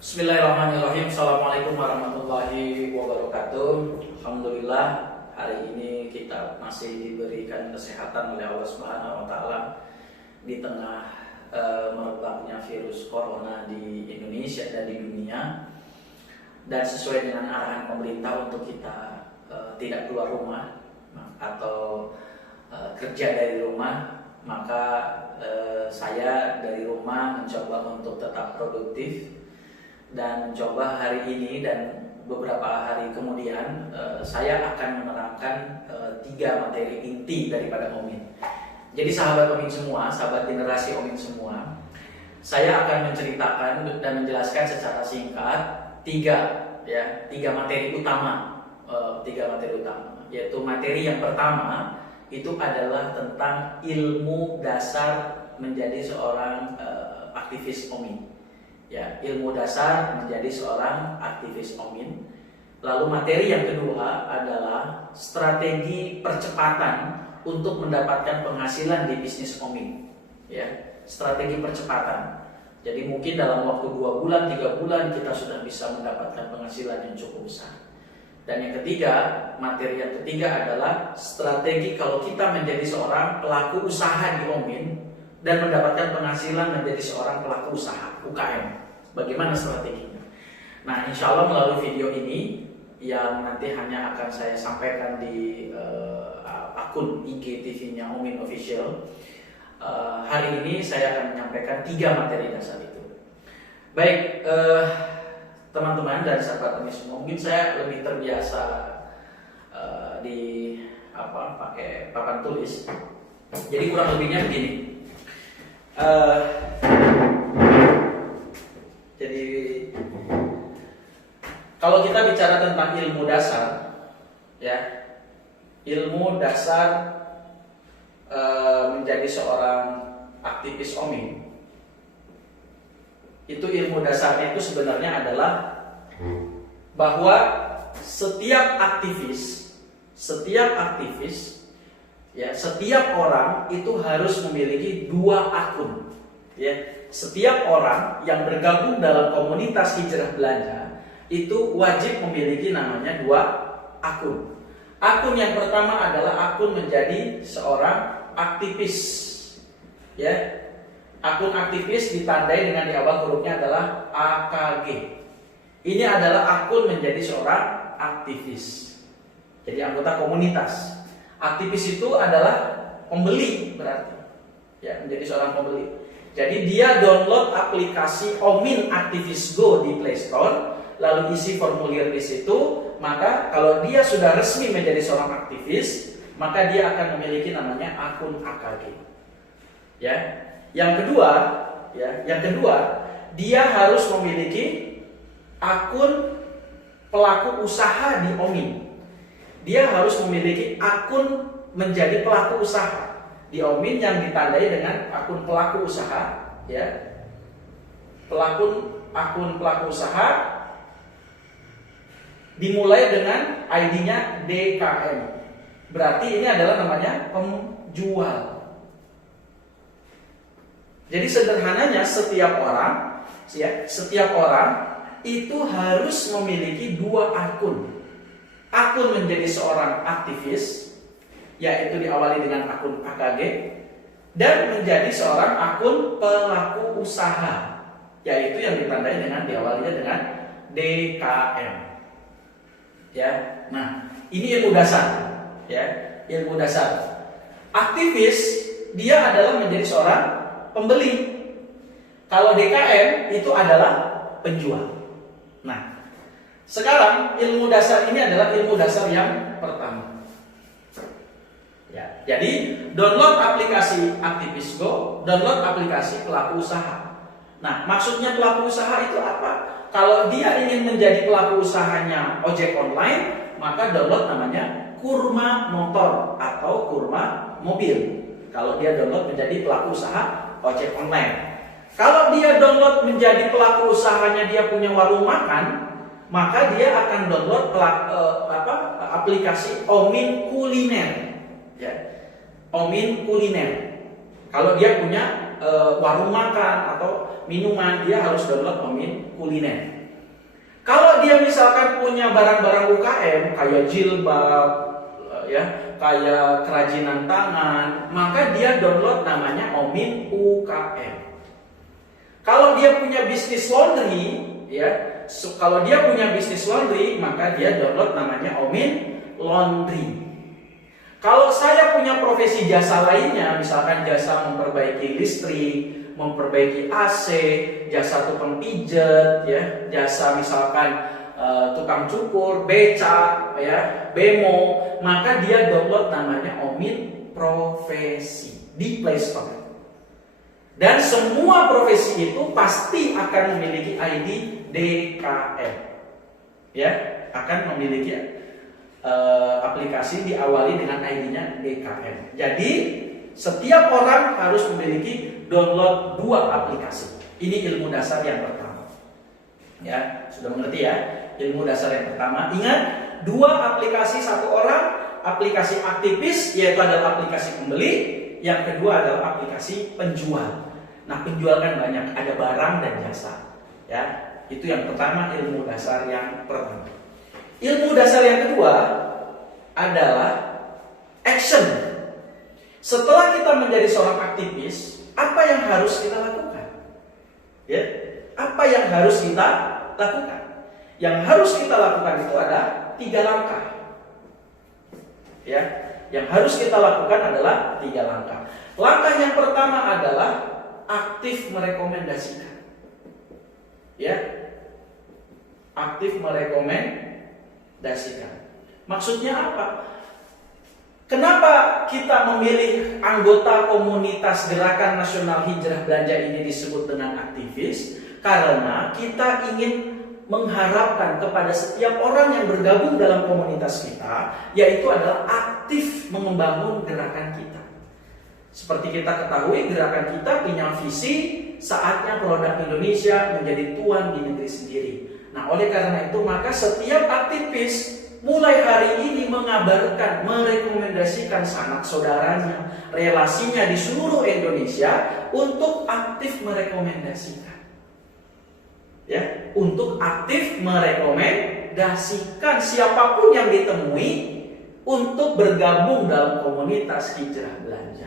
Bismillahirrahmanirrahim. Assalamualaikum warahmatullahi wabarakatuh. Alhamdulillah, hari ini kita masih diberikan kesehatan oleh Allah Subhanahu wa taala di tengah merebaknya virus corona di Indonesia dan di dunia. Dan sesuai dengan arahan pemerintah untuk kita tidak keluar rumah atau kerja dari rumah, maka saya dari rumah mencoba untuk tetap produktif dan mencoba hari ini dan beberapa hari kemudian saya akan menerangkan 3 materi inti daripada Omin. Jadi sahabat Omin semua, sahabat generasi Omin semua, saya akan menceritakan dan menjelaskan secara singkat 3 materi utama, yaitu materi yang pertama itu adalah tentang ilmu dasar menjadi seorang aktivis Omin. Ya, ilmu dasar menjadi seorang aktivis Omin. Lalu materi yang kedua adalah strategi percepatan untuk mendapatkan penghasilan di bisnis Omin. Ya, strategi percepatan. Jadi mungkin dalam waktu 2 bulan, 3 bulan kita sudah bisa mendapatkan penghasilan yang cukup besar. Dan yang ketiga, materi yang ketiga adalah strategi kalau kita menjadi seorang pelaku usaha di Omin dan mendapatkan penghasilan menjadi seorang pelaku usaha UKM. Bagaimana strateginya? Nah, insya Allah melalui video ini yang nanti hanya akan saya sampaikan di akun IGTV-nya Omin Official. Hari ini saya akan menyampaikan 3 materi dasar itu. Baik, teman-teman dan sahabat Omin semua, mungkin saya lebih terbiasa pakai papan tulis. Jadi kurang lebihnya begini. Jadi kalau kita bicara tentang ilmu dasar, ya, ilmu dasar menjadi seorang aktivis Omin, itu ilmu dasarnya itu sebenarnya adalah bahwa setiap aktivis, ya, setiap orang itu harus memiliki 2 akun, ya. Setiap orang yang bergabung dalam komunitas hijrah belanja itu wajib memiliki namanya 2 akun. Akun yang pertama adalah akun menjadi seorang aktivis, ya. Akun aktivis ditandai dengan di awal hurufnya adalah AKG. Ini adalah akun menjadi seorang aktivis. Jadi anggota komunitas. Aktivis itu adalah pembeli berarti, ya, menjadi seorang pembeli. Jadi dia download aplikasi Omin Aktivis Go di Play Store, lalu isi formulir di situ. Maka kalau dia sudah resmi menjadi seorang aktivis, maka dia akan memiliki namanya akun AKG. Ya, yang kedua, dia harus memiliki akun pelaku usaha di Omin. Dia harus memiliki akun menjadi pelaku usaha di Omin yang ditandai dengan akun pelaku usaha, ya. Akun pelaku usaha dimulai dengan ID-nya DKM. Berarti ini adalah namanya penjual. Jadi sederhananya setiap orang itu harus memiliki 2 akun. Akun menjadi seorang aktivis, yaitu diawali dengan akun AKG, dan menjadi seorang akun pelaku usaha, yaitu yang ditandai dengan diawalinya dengan DKM. Ya, nah ini ilmu dasar, ya, ilmu dasar. Aktivis dia adalah menjadi seorang pembeli. Kalau DKM itu adalah penjual. Nah, sekarang ilmu dasar ini adalah ilmu dasar yang pertama. Ya, jadi download aplikasi Aktivis Go, download aplikasi pelaku usaha. Nah, maksudnya pelaku usaha itu apa? Kalau dia ingin menjadi pelaku usahanya ojek online, maka download namanya Kurma Motor atau Kurma Mobil. Kalau dia download menjadi pelaku usaha ojek online. Kalau dia download menjadi pelaku usahanya dia punya warung makan, maka dia akan download aplikasi Omin Kuliner. Ya, Omin Kuliner. Kalau dia punya warung makan atau minuman, dia harus download Omin kuliner. Kalau dia misalkan punya barang-barang UKM kayak jilbab, ya, kayak kerajinan tangan, maka dia download namanya Omin UKM. Kalau dia punya bisnis laundry, ya, kalau dia punya bisnis laundry, maka dia download namanya Omin Laundry. Kalau saya punya profesi jasa lainnya, misalkan jasa memperbaiki listrik, memperbaiki AC, jasa tukang pijet, ya, jasa misalkan tukang cukur, becak, ya, bemo, maka dia download namanya Omin Profesi di Play Store. Dan semua profesi itu pasti akan memiliki ID DKM, ya, akan memiliki aplikasi diawali dengan ID-nya DKM. Jadi setiap orang harus memiliki download 2 aplikasi. Ini ilmu dasar yang pertama. Ya, sudah mengerti ya? Ilmu dasar yang pertama. Ingat, 2 aplikasi satu orang. Aplikasi aktivis yaitu adalah aplikasi pembeli. Yang kedua adalah aplikasi penjual. Nah, penjual kan banyak, ada barang dan jasa. Ya, itu yang pertama, ilmu dasar yang pertama. Ilmu dasar yang kedua adalah action. Setelah kita menjadi seorang aktivis, apa yang harus kita lakukan? Ya, apa yang harus kita lakukan? Yang harus kita lakukan itu ada 3 langkah. Ya, yang harus kita lakukan adalah 3 langkah. Langkah yang pertama adalah aktif merekomendasikan. Ya, aktif merekomendasikan. Maksudnya apa? Kenapa kita memilih anggota komunitas Gerakan Nasional Hijrah Belanja ini disebut dengan aktivis? Karena kita ingin mengharapkan kepada setiap orang yang bergabung dalam komunitas kita, yaitu adalah aktif membangun gerakan kita. Seperti kita ketahui, gerakan kita punya visi saatnya produk Indonesia menjadi tuan di negeri sendiri. Nah, oleh karena itu maka setiap aktivis mulai hari ini mengabarkan, merekomendasikan sanak saudaranya, relasinya di seluruh Indonesia untuk aktif merekomendasikan. Ya, untuk aktif merekomendasikan siapapun yang ditemui untuk bergabung dalam komunitas hijrah belanja.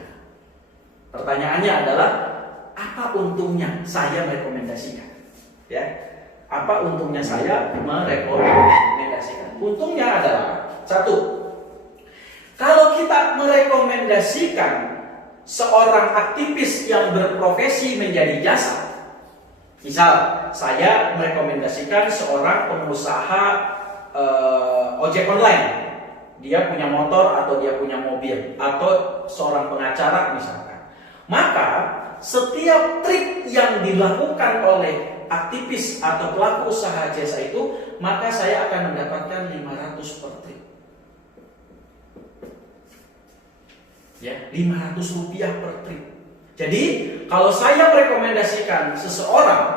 Pertanyaannya adalah, apa untungnya saya merekomendasikan? Ya. Apa untungnya saya merekomendasikan? Untungnya adalah 1. Kalau kita merekomendasikan seorang aktivis yang berprofesi menjadi jasa, misal saya merekomendasikan seorang pengusaha ojek online, dia punya motor atau dia punya mobil, atau seorang pengacara misalkan, maka setiap trik yang dilakukan oleh aktivis atau pelaku usaha jasa itu, maka saya akan mendapatkan 500 per trip. Ya, 500 rupiah per trip. Jadi, kalau saya merekomendasikan seseorang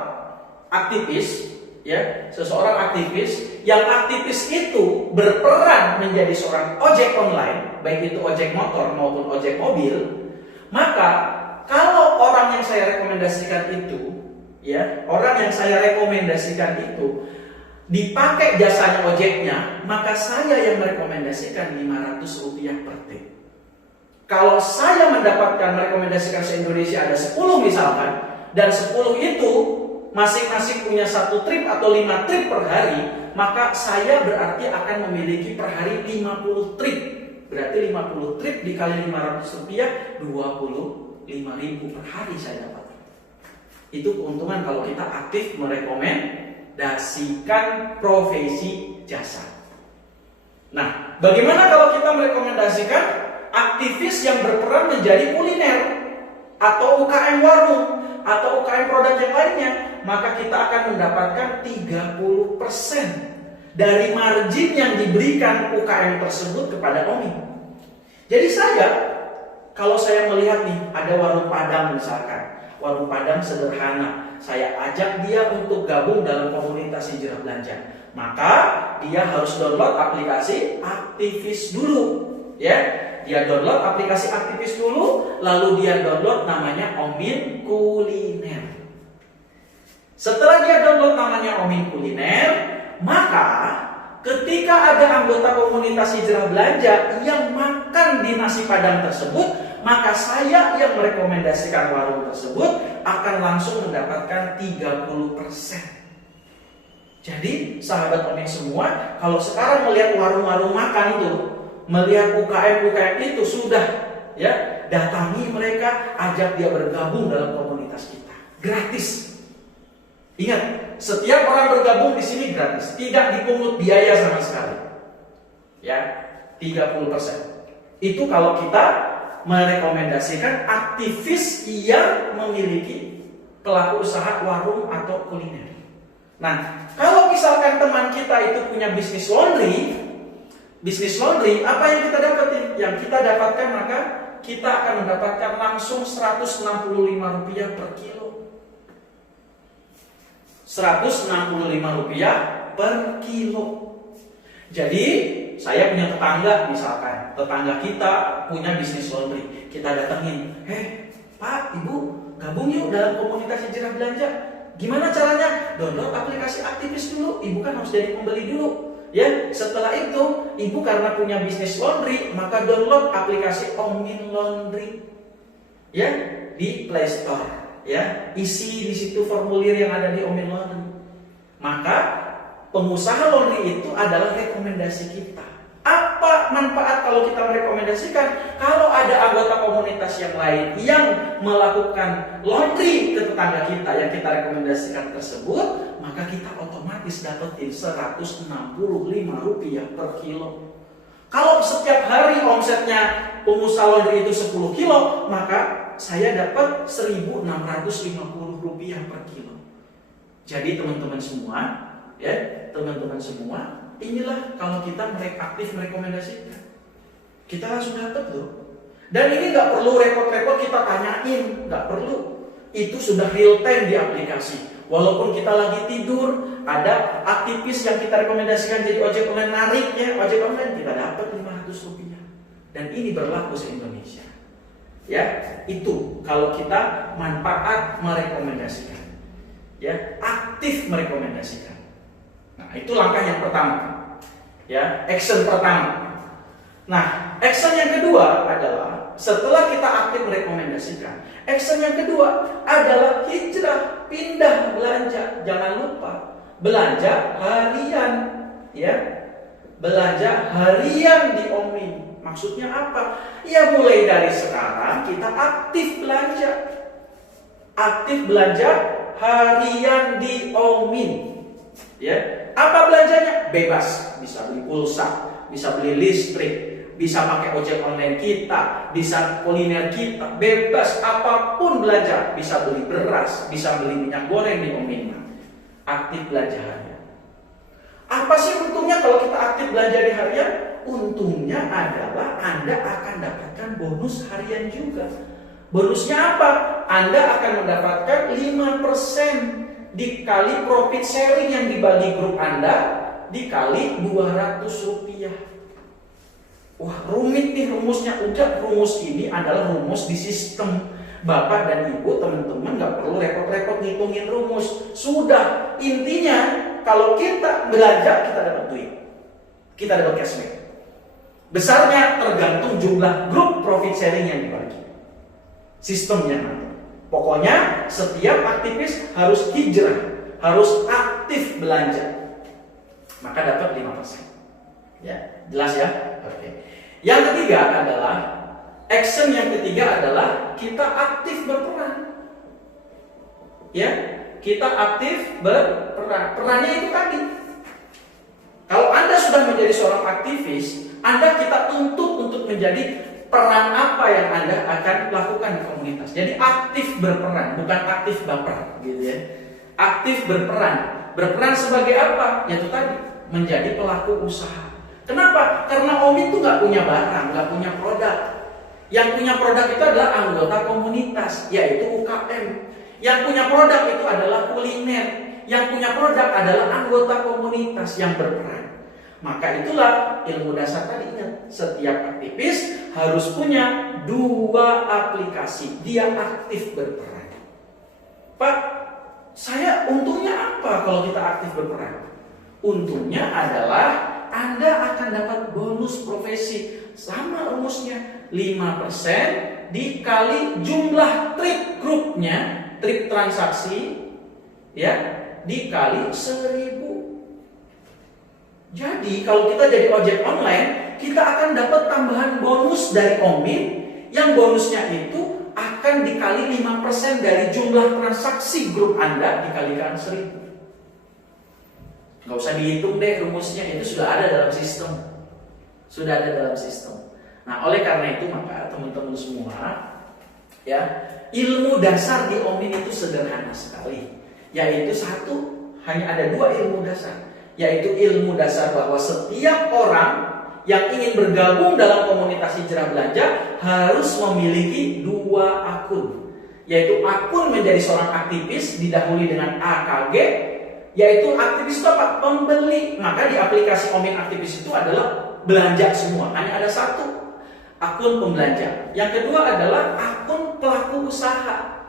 aktivis, ya, seseorang aktivis yang aktivis itu berperan menjadi seorang ojek online, baik itu ojek motor maupun ojek mobil, maka kalau orang yang saya rekomendasikan itu, ya, orang yang saya rekomendasikan itu dipakai jasanya ojeknya, maka saya yang merekomendasikan 500 rupiah per trip. Kalau saya mendapatkan merekomendasikan se-Indonesia ada 10 misalkan, dan 10 itu masing-masing punya 1 trip atau 5 trip per hari, maka saya berarti akan memiliki per hari 50 trip. Berarti 50 trip dikali 500 rupiah, 25.000 per hari saya dapat. Itu keuntungan kalau kita aktif merekomendasikan profesi jasa. Nah, bagaimana kalau kita merekomendasikan aktivis yang berperan menjadi kuliner atau UKM warung atau UKM produk yang lainnya? Maka kita akan mendapatkan 30% dari margin yang diberikan UKM tersebut kepada Omin. Jadi kalau saya melihat nih, ada warung Padang misalkan, warung Padang sederhana, saya ajak dia untuk gabung dalam komunitas hijrah belanja, maka dia harus download aplikasi aktivis dulu, ya. Dia download aplikasi aktivis dulu, lalu dia download namanya Omin Kuliner. Setelah dia download namanya Omin kuliner, maka ketika ada anggota komunitas hijrah belanja yang makan di nasi padang tersebut, maka saya yang merekomendasikan warung tersebut akan langsung mendapatkan 30%. Jadi sahabat Omin semua, kalau sekarang melihat warung-warung makan tuh, melihat UKM-UKM itu sudah ya, datangi mereka, ajak dia bergabung dalam komunitas kita. Gratis. Ingat, setiap orang bergabung di sini gratis, tidak dipungut biaya sama sekali. Ya, 30%. Itu kalau kita merekomendasikan aktivis yang memiliki pelaku usaha warung atau kuliner. Nah, kalau misalkan teman kita itu punya bisnis laundry, apa yang kita dapatin? Yang kita dapatkan, maka kita akan mendapatkan langsung Rp165 per kilo. Rp165 per kilo. Jadi saya punya tetangga, misalkan tetangga kita punya bisnis laundry, kita datengin, Pak, Ibu, gabung yuk dalam komunitas hijrah belanja. Gimana caranya? Download aplikasi aktivis dulu. Ibu kan harus jadi pembeli dulu. Ya, setelah itu Ibu karena punya bisnis laundry, maka download aplikasi Omin Laundry. Ya, di Play Store. Ya, isi di situ formulir yang ada di Omin Laundry. Maka pengusaha laundry itu adalah rekomendasi kita. Apa manfaat kalau kita merekomendasikan? Kalau ada anggota komunitas yang lain yang melakukan laundry ke tetangga kita yang kita rekomendasikan tersebut, maka kita otomatis dapetin Rp165 per kilo. Kalau setiap hari omsetnya pengusaha laundry itu 10 kilo, maka saya dapat Rp1.650 per kilo. Jadi teman-teman semua, ya, inilah kalau kita aktif merekomendasikan, kita langsung dapat loh. Dan ini nggak perlu repot-repot kita tanyain, nggak perlu. Itu sudah real time di aplikasi. Walaupun kita lagi tidur, ada aktivis yang kita rekomendasikan jadi ojek online, nariknya ojek online, kita dapat Rp500. Dan ini berlaku se-Indonesia. Ya, itu kalau kita manfaat merekomendasikan. Ya, aktif merekomendasikan. Nah, itu langkah yang pertama. Ya, action pertama. Nah, action yang kedua adalah setelah kita aktif merekomendasikan, action yang kedua adalah hijrah, pindah belanja. Jangan lupa belanja harian, ya. Belanja harian di Omin. Maksudnya apa? Ya, mulai dari sekarang kita aktif belanja. Aktif belanja harian di Omin. Ya, apa belanjanya? Bebas, bisa beli pulsa, bisa beli listrik, bisa pakai ojek online kita, bisa kuliner kita, bebas apapun belanja, bisa beli beras, bisa beli minyak goreng di Omin. Aktif belanja harian. Apa sih untungnya kalau kita aktif belanja di harian? Untungnya adalah Anda akan dapatkan bonus harian juga. Bonusnya apa? Anda akan mendapatkan 5% dikali profit sharing yang dibagi grup Anda dikali Rp200. Wah, rumit nih rumusnya. Udah, rumus ini adalah rumus di sistem. Bapak dan Ibu, teman-teman gak perlu repot-repot ngitungin rumus. Sudah, intinya kalau kita belanja, kita dapat duit, kita dapat cashback. Besarnya tergantung jumlah grup profit sharing yang dibagi. Sistemnya nanti. Pokoknya setiap aktivis harus hijrah, harus aktif belanja, maka dapat 5%. Ya, jelas ya? Oke. Yang ketiga adalah action yang ketiga adalah kita aktif berperan. Ya, kita aktif berperan. Perannya itu tadi. Kalau Anda sudah menjadi seorang aktivis, Anda kita tuntut untuk menjadi peran apa yang Anda akan lakukan di komunitas. Jadi aktif berperan, bukan aktif baper, gitu ya. Aktif berperan. Berperan sebagai apa? Yaitu tadi, menjadi pelaku usaha. Kenapa? Karena Omin itu nggak punya barang, nggak punya produk. Yang punya produk itu adalah anggota komunitas, yaitu UKM. Yang punya produk itu adalah kuliner. Yang punya produk adalah anggota komunitas yang berperan. Maka itulah ilmu dasar tadi, ingat, setiap aktivis harus punya 2 aplikasi. Dia aktif berperan. Pak, untungnya apa kalau kita aktif berperan? Untungnya adalah Anda akan dapat bonus profesi. Sama rumusnya, 5% dikali jumlah trip grupnya, trip transaksi, ya, dikali 1000. Jadi kalau kita jadi ojek online, kita akan dapat tambahan bonus dari Omin, yang bonusnya itu akan dikali 5% dari jumlah transaksi grup Anda dikalikan 1000. Nggak usah dihitung deh rumusnya, itu sudah ada dalam sistem. Sudah ada dalam sistem. Nah, oleh karena itu maka teman-teman semua, ya, ilmu dasar di Omin itu sederhana sekali. Yaitu hanya ada 2 ilmu dasar. Yaitu ilmu dasar bahwa setiap orang yang ingin bergabung dalam komunitas hijrah belanja harus memiliki 2 akun. Yaitu akun menjadi seorang aktivis didahului dengan AKG, yaitu aktivis itu apa? Pembeli. Maka di aplikasi Omin aktivis itu adalah belanja semua. Hanya ada 1 akun pembelanja. Yang kedua adalah akun pelaku usaha,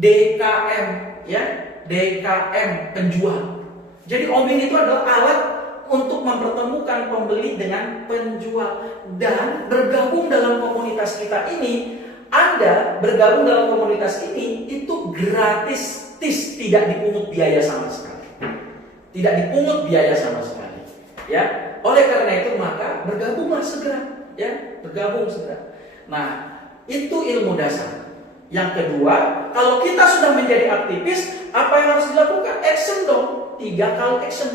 DKM, ya, DKM penjual. Jadi Omin itu adalah alat untuk mempertemukan pembeli dengan penjual. Dan bergabung dalam komunitas kita ini, Anda bergabung dalam komunitas ini itu gratis, tidak dipungut biaya sama sekali. Tidak dipungut biaya sama sekali. Ya, oleh karena itu maka bergabunglah segera, ya, bergabung segera. Nah, itu ilmu dasar. Yang kedua, kalau kita sudah menjadi aktivis, apa yang harus dilakukan? Action dong. 3 call action.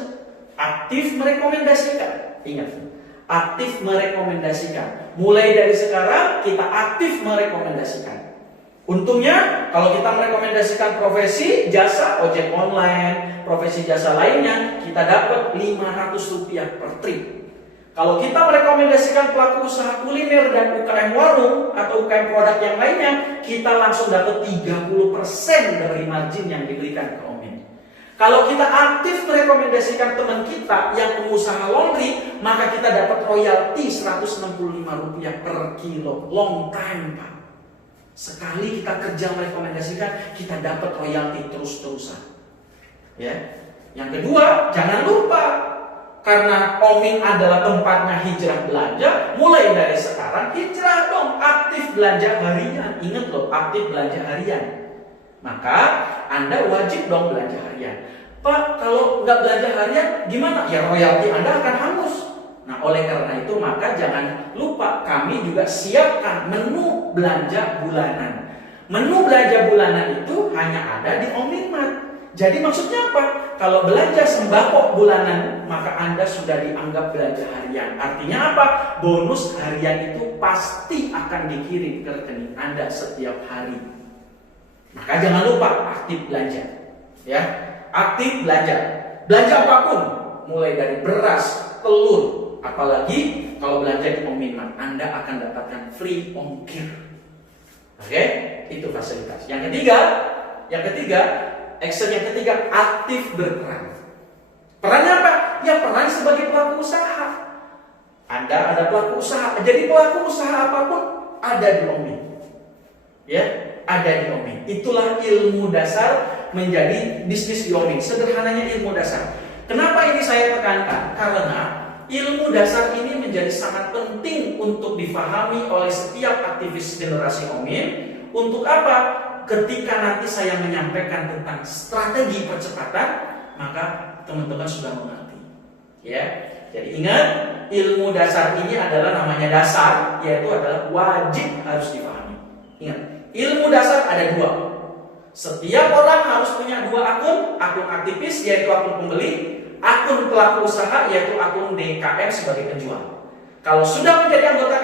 Aktif merekomendasikan. Ingat, aktif merekomendasikan. Mulai dari sekarang kita aktif merekomendasikan. Untungnya kalau kita merekomendasikan profesi jasa ojek online, profesi jasa lainnya, kita dapat Rp500 per trip. Kalau kita merekomendasikan pelaku usaha kuliner dan UKM warung atau UKM produk yang lainnya, kita langsung dapat 30% dari margin yang diberikan ke Omin. Kalau kita aktif merekomendasikan teman kita yang pengusaha laundry, maka kita dapat royalti Rp165 per kilo. Long time, Pak. Sekali kita kerja merekomendasikan, kita dapat royalti terus-terusan. Ya. Yang kedua, jangan lupa, karena Omin adalah tempatnya hijrah belanja, mulai dari sekarang hijrah dong, aktif belanja harian. Ingat loh, aktif belanja harian. Maka Anda wajib dong belanja harian. Pak, kalau nggak belanja harian gimana? Ya royalti Anda akan hangus. Nah, oleh karena itu maka jangan lupa kami juga siapkan menu belanja bulanan. Menu belanja bulanan itu hanya ada di Ominmart. Jadi maksudnya apa? Kalau belanja sembako bulanan, maka Anda sudah dianggap belanja harian. Artinya apa? Bonus harian itu pasti akan dikirim ke rekening Anda setiap hari. Maka jangan lupa aktif belanja. Ya, aktif belanja. Belanja apapun, mulai dari beras, telur, apalagi kalau belanja di Ominmart, Anda akan dapatkan free ongkir. Oke, itu fasilitas. Yang ketiga, action yang ketiga, aktif berperan. Perannya apa? Ya peran sebagai pelaku usaha. Anda ada pelaku usaha, jadi pelaku usaha apapun ada di Omin. Ya, ada di Omin. Itulah ilmu dasar menjadi bisnis di Omin. Sederhananya ilmu dasar. Kenapa ini saya tekankan? Karena ilmu dasar ini menjadi sangat penting untuk difahami oleh setiap aktivis generasi Omin. Untuk apa? Ketika nanti saya menyampaikan tentang strategi percepatan, maka teman-teman sudah mengerti. Ya, jadi ingat, ilmu dasar ini adalah namanya dasar, yaitu adalah wajib harus dipahami. Ingat, ilmu dasar ada 2. Setiap orang harus punya 2 akun aktivis yaitu akun pembeli, akun pelaku usaha yaitu akun DKM sebagai penjual. Kalau sudah menjadi anggota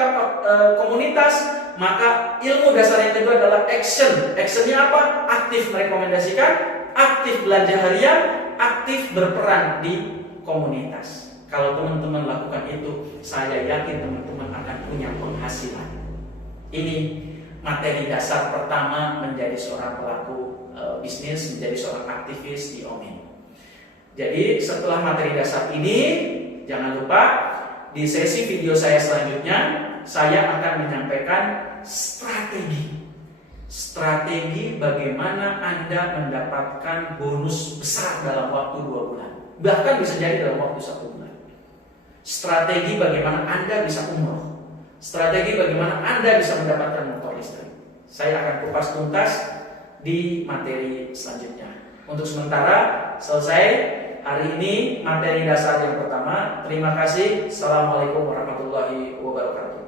komunitas, maka ilmu dasar yang kedua adalah action. Actionnya apa? Aktif merekomendasikan, aktif belanja harian, aktif berperan di komunitas. Kalau teman-teman lakukan itu, saya yakin teman-teman akan punya penghasilan. Ini materi dasar pertama menjadi seorang pelaku bisnis, menjadi seorang aktivis di Omin. Jadi setelah materi dasar ini, jangan lupa di sesi video saya selanjutnya, saya akan menyampaikan strategi. Strategi bagaimana Anda mendapatkan bonus besar dalam waktu 2 bulan. Bahkan bisa jadi dalam waktu 1 bulan. Strategi bagaimana Anda bisa umroh. Strategi bagaimana Anda bisa mendapatkan motor listrik. Saya akan kupas tuntas di materi selanjutnya. Untuk sementara selesai hari ini materi dasar yang pertama. Terima kasih. Assalamualaikum warahmatullahi wabarakatuh.